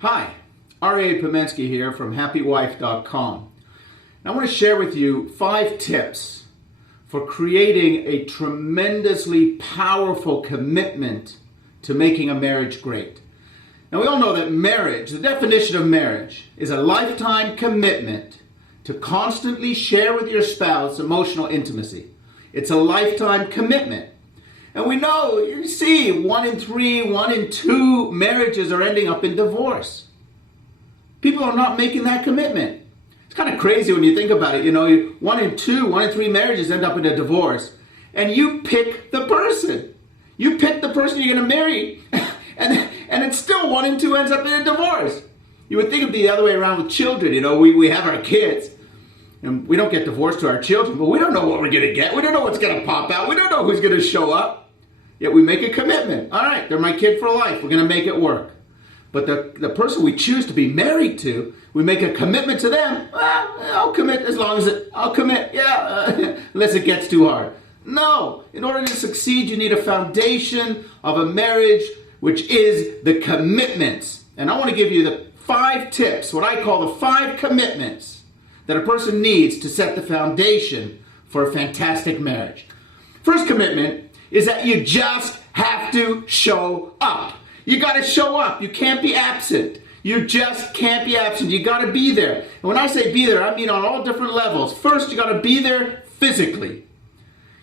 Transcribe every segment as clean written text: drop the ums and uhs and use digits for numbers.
Hi, R.A. Pomensky here from HappyWife.com. I want to share with you 5 tips for creating a tremendously powerful commitment to making a marriage great. Now we all know that marriage, the definition of marriage, is a lifetime commitment to constantly share with your spouse emotional intimacy. It's a lifetime commitment. And we know, you see, 1 in 3, 1 in 2 marriages are ending up in divorce. People are not making that commitment. It's kind of crazy when you think about it. You know, 1 in 2, 1 in 3 marriages end up in a divorce. And you pick the person. You pick the person you're going to marry. and it's still 1 in 2 ends up in a divorce. You would think it'd be the other way around with children. You know, we have our kids. And we don't get divorced to our children. But we don't know what we're going to get. We don't know what's going to pop out. We don't know who's going to show up. Yet we make a commitment. All right, they're my kid for life. We're going to make it work. But the person we choose to be married to, we make a commitment to them. Well, I'll commit as long as I'll commit, unless it gets too hard. No, in order to succeed, you need a foundation of a marriage, which is the commitments. And I want to give you the 5 tips, what I call the 5 commitments that a person needs to set the foundation for a fantastic marriage. First commitment is that you just have to show up. You got to show up. You can't be absent. You just can't be absent. You got to be there. And when I say be there, I mean on all different levels. First, you got to be there physically.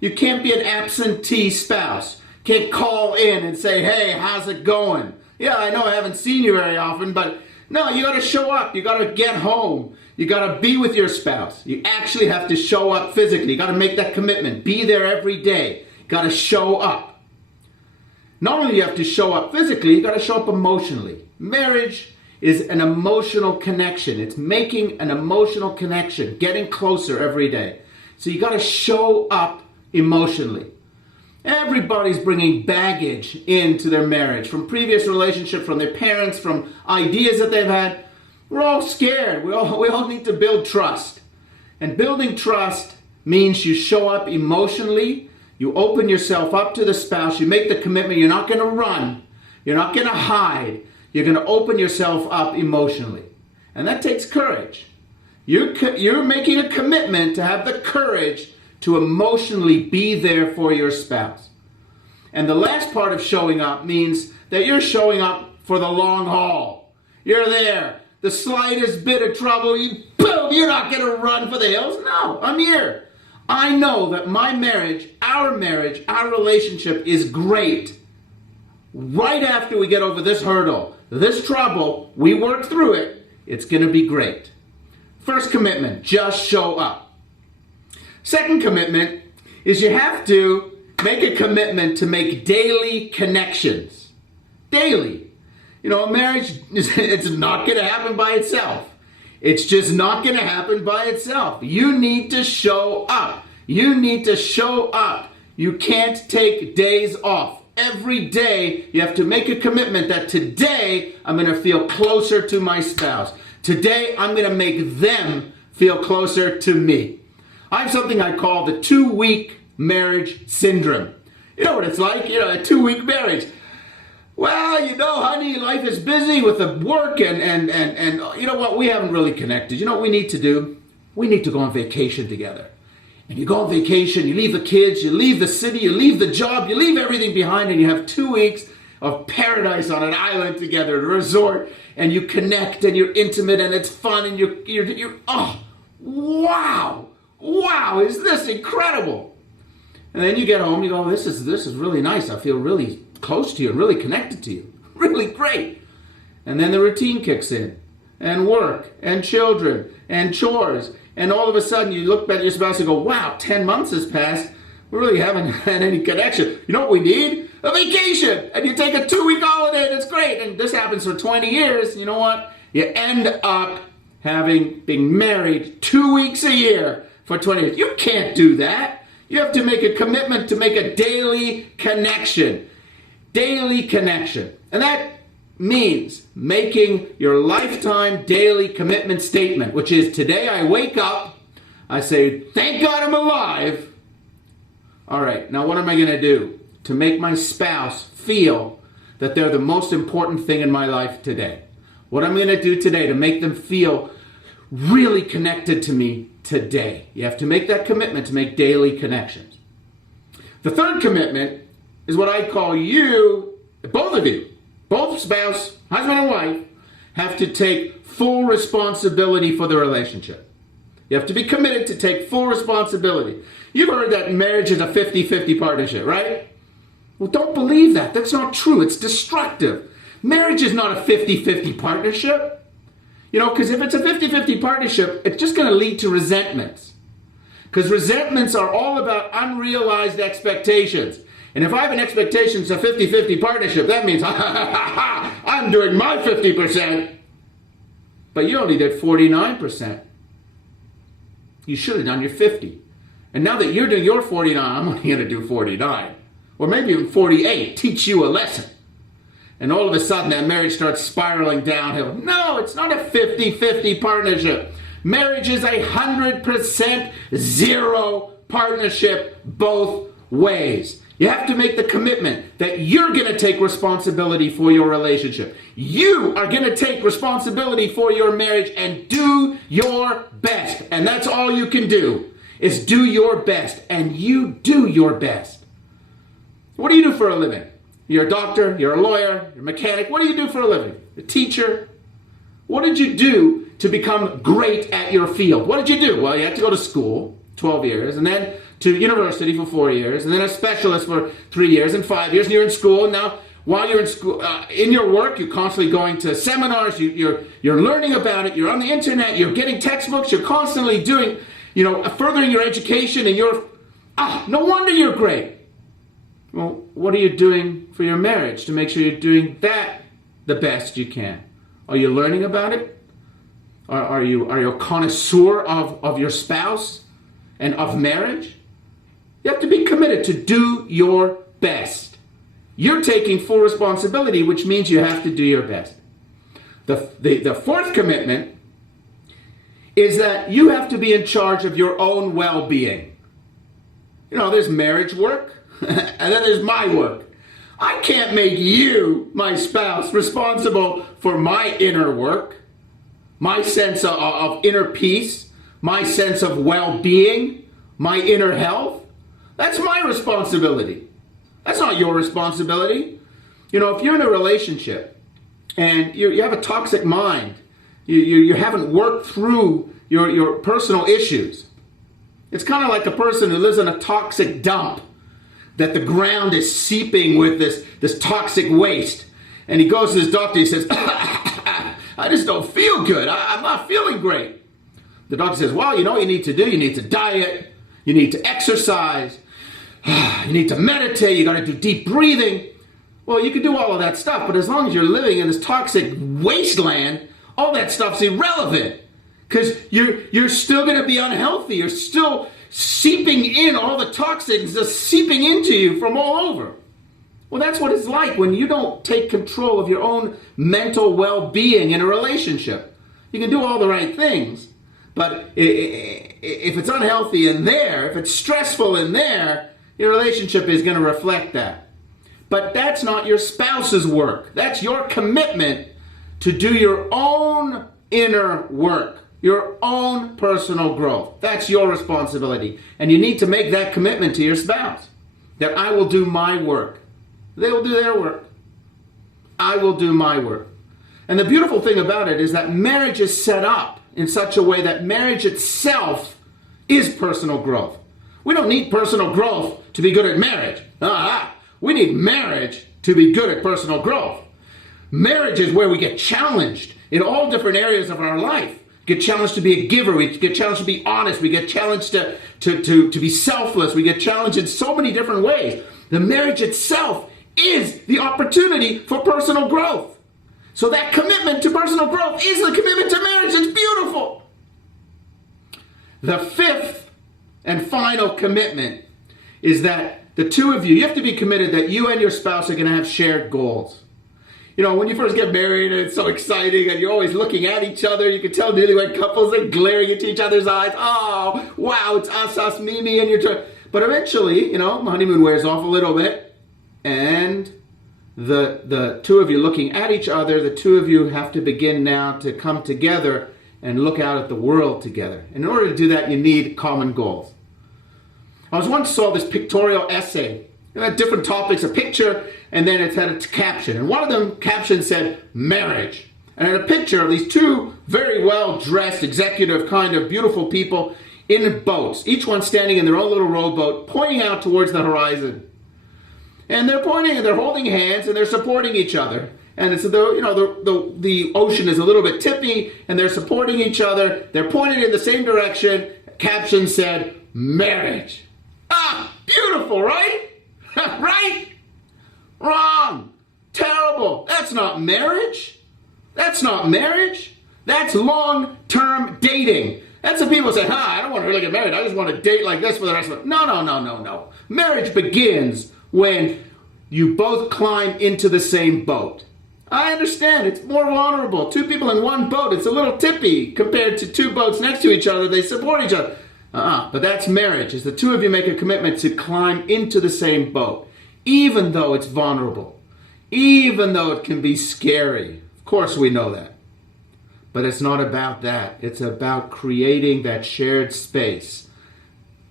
You can't be an absentee spouse. Can't call in and say, hey, how's it going? Yeah, I know I haven't seen you very often, but no, you got to show up. You got to get home. You got to be with your spouse. You actually have to show up physically. You got to make that commitment. Be there every day. Got to show up. Not only do you have to show up physically, you got to show up emotionally. Marriage is an emotional connection. It's making an emotional connection, getting closer every day. So you got to show up emotionally. Everybody's bringing baggage into their marriage from previous relationships, from their parents, from ideas that they've had. We're all scared. We all need to build trust. And building trust means you show up emotionally. You open yourself up to the spouse. You make the commitment. You're not going to run. You're not going to hide. You're going to open yourself up emotionally. And that takes courage. You're making a commitment to have the courage to emotionally be there for your spouse. And the last part of showing up means that you're showing up for the long haul. You're there. The slightest bit of trouble, boom, you're not going to run for the hills. No, I'm here. I know that my marriage, our relationship is great. Right after we get over this hurdle, this trouble, we work through it, it's going to be great. First commitment, just show up. Second commitment is you have to make a commitment to make daily connections. Daily. You know, a marriage, it's not going to happen by itself. It's just not going to happen by itself. You need to show up. You need to show up. You can't take days off. Every day you have to make a commitment that today I'm going to feel closer to my spouse. Today I'm going to make them feel closer to me. I have something I call the 2-week marriage syndrome. You know what it's like? You know, a 2-week marriage. Well, you know, honey, life is busy with the work and you know what? We haven't really connected. You know what we need to do? We need to go on vacation together. And you go on vacation, you leave the kids, you leave the city, you leave the job, you leave everything behind, and you have 2 weeks of paradise on an island together, a resort, and you connect and you're intimate and it's fun and you're oh, wow, is this incredible? And then you get home, you go, this is really nice. I feel really close to you and really connected to you. Really great. And then the routine kicks in. And work. And children. And chores. And all of a sudden you look at your spouse and go, wow, 10 months has passed. We really haven't had any connection. You know what we need? A vacation. And you take a 2-week holiday and it's great. And this happens for 20 years. You know what? You end up being married 2 weeks a year for 20 years. You can't do that. You have to make a commitment to make a daily connection. Daily connection. And that means making your lifetime daily commitment statement, which is today I wake up, I say, thank God I'm alive. All right, now what am I going to do to make my spouse feel that they're the most important thing in my life today? What I'm going to do today to make them feel really connected to me today. You have to make that commitment to make daily connections. The third commitment is what I call you, both of you, both spouse, husband and wife, have to take full responsibility for the relationship. You have to be committed to take full responsibility. You've heard that marriage is a 50-50 partnership, right? Well, don't believe that. That's not true. It's destructive. Marriage is not a 50-50 partnership. You know, because if it's a 50-50 partnership, it's just going to lead to resentments. Because resentments are all about unrealized expectations. And if I have an expectation it's a 50-50 partnership, that means I'm doing my 50%. But you only did 49%. You should have done your 50. And now that you're doing your 49, I'm only going to do 49. Or maybe even 48. Teach you a lesson. And all of a sudden that marriage starts spiraling downhill. No, it's not a 50-50 partnership. Marriage is 100% zero partnership both ways. You have to make the commitment that you're going to take responsibility for your relationship. You are going to take responsibility for your marriage and do your best. And that's all you can do, is do your best. And you do your best. What do you do for a living? You're a doctor, you're a lawyer, you're a mechanic. What do you do for a living? A teacher? What did you do to become great at your field? What did you do? Well, you had to go to school, 12 years, and then to university for 4 years, and then a specialist for 3 years and 5 years, and you're in school. And now, while you're in school, in your work, you're constantly going to seminars, you're learning about it, you're on the internet, you're getting textbooks, you're constantly doing, furthering your education, and no wonder you're great. Well, what are you doing for your marriage to make sure you're doing that the best you can? Are you learning about it? Are you a connoisseur of your spouse and of marriage? You have to be committed to do your best. You're taking full responsibility, which means you have to do your best. The fourth commitment is that you have to be in charge of your own well-being. There's marriage work. And then there's my work. I can't make you, my spouse, responsible for my inner work, my sense of inner peace, my sense of well-being, my inner health. That's my responsibility. That's not your responsibility. If you're in a relationship and you have a toxic mind, you haven't worked through your personal issues. It's kind of like a person who lives in a toxic dump, that the ground is seeping with this toxic waste. And he goes to his doctor, he says, I just don't feel good. I'm not feeling great. The doctor says, well, you know what you need to do? You need to diet. You need to exercise. You need to meditate. You got to do deep breathing. Well, you can do all of that stuff, but as long as you're living in this toxic wasteland, all that stuff's irrelevant. Because you're still going to be unhealthy. You're still seeping in, all the toxins just seeping into you from all over. Well, that's what it's like when you don't take control of your own mental well-being in a relationship. You can do all the right things, but if it's unhealthy in there, if it's stressful in there, your relationship is going to reflect that. But that's not your spouse's work. That's your commitment to do your own inner work. Your own personal growth. That's your responsibility. And you need to make that commitment to your spouse. That I will do my work. They will do their work. I will do my work. And the beautiful thing about it is that marriage is set up in such a way that marriage itself is personal growth. We don't need personal growth to be good at marriage. We need marriage to be good at personal growth. Marriage is where we get challenged in all different areas of our life. We get challenged to be a giver. We get challenged to be honest. We get challenged to be selfless. We get challenged in so many different ways. The marriage itself is the opportunity for personal growth. So that commitment to personal growth is the commitment to marriage. It's beautiful. The fifth and final commitment is that the two of you have to be committed that you and your spouse are going to have shared goals. When you first get married, it's so exciting, and you're always looking at each other. You can tell newlywed couples are glaring into each other's eyes. Oh, wow, it's us, me, and your turn. But eventually, the honeymoon wears off a little bit, and the two of you looking at each other, the two of you have to begin now to come together and look out at the world together. And in order to do that, you need common goals. I was once saw this pictorial essay. It had different topics, a picture, and then it had a caption. And one of them caption said, marriage. And had a picture of these two very well-dressed, executive, kind of beautiful people in boats, each one standing in their own little rowboat, pointing out towards the horizon. And they're pointing, and they're holding hands, and they're supporting each other. And it's the ocean is a little bit tippy, and they're supporting each other. They're pointed in the same direction. Caption said, marriage. Ah, beautiful, right? Right? Wrong. Terrible. That's not marriage. That's not marriage. That's long-term dating. That's what people say, I don't want to really get married. I just want to date like this for the rest of it. No. Marriage begins when you both climb into the same boat. I understand. It's more vulnerable. Two people in one boat, it's a little tippy compared to two boats next to each other. They support each other. But that's marriage. Is the two of you make a commitment to climb into the same boat, even though it's vulnerable, even though it can be scary. Of course we know that. But it's not about that. It's about creating that shared space,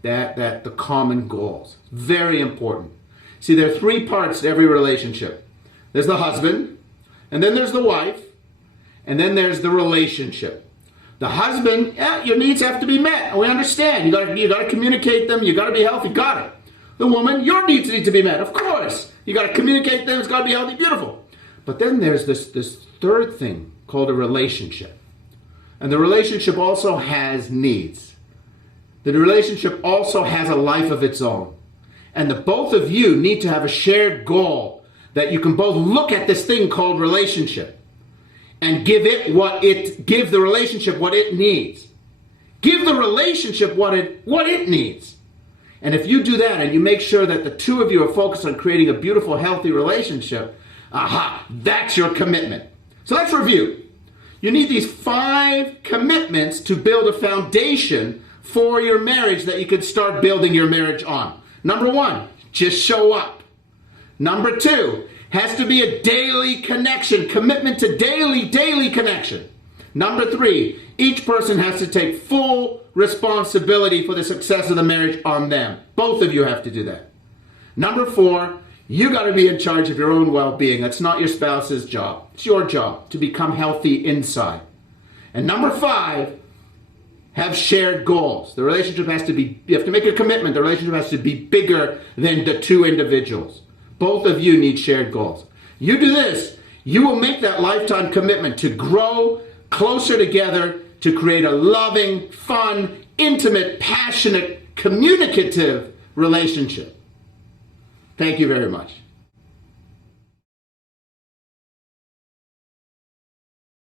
that the common goals. Very important. See, there are three parts to every relationship. There's the husband, and then there's the wife, and then there's the relationship. The husband, your needs have to be met. We understand. You got to communicate them. You got to be healthy. Got it. The woman, your needs need to be met. Of course. You got to communicate them. It's got to be healthy. Beautiful. But then there's this third thing called a relationship. And the relationship also has needs. The relationship also has a life of its own. And the both of you need to have a shared goal that you can both look at this thing called relationship and give the relationship what it needs. Give the relationship what it needs. And if you do that and you make sure that the two of you are focused on creating a beautiful, healthy relationship, that's your commitment. So let's review. You need these 5 commitments to build a foundation for your marriage that you can start building your marriage on. Number 1, just show up. Number 2, has to be a daily connection, commitment to daily connection. Number 3, each person has to take full responsibility for the success of the marriage on them. Both of you have to do that. Number 4, you got to be in charge of your own well-being. That's not your spouse's job. It's your job to become healthy inside. And number 5, have shared goals. The relationship has to be, you have to make a commitment. The relationship has to be bigger than the two individuals. Both of you need shared goals. You do this, you will make that lifetime commitment to grow closer together, to create a loving, fun, intimate, passionate, communicative relationship. Thank you very much.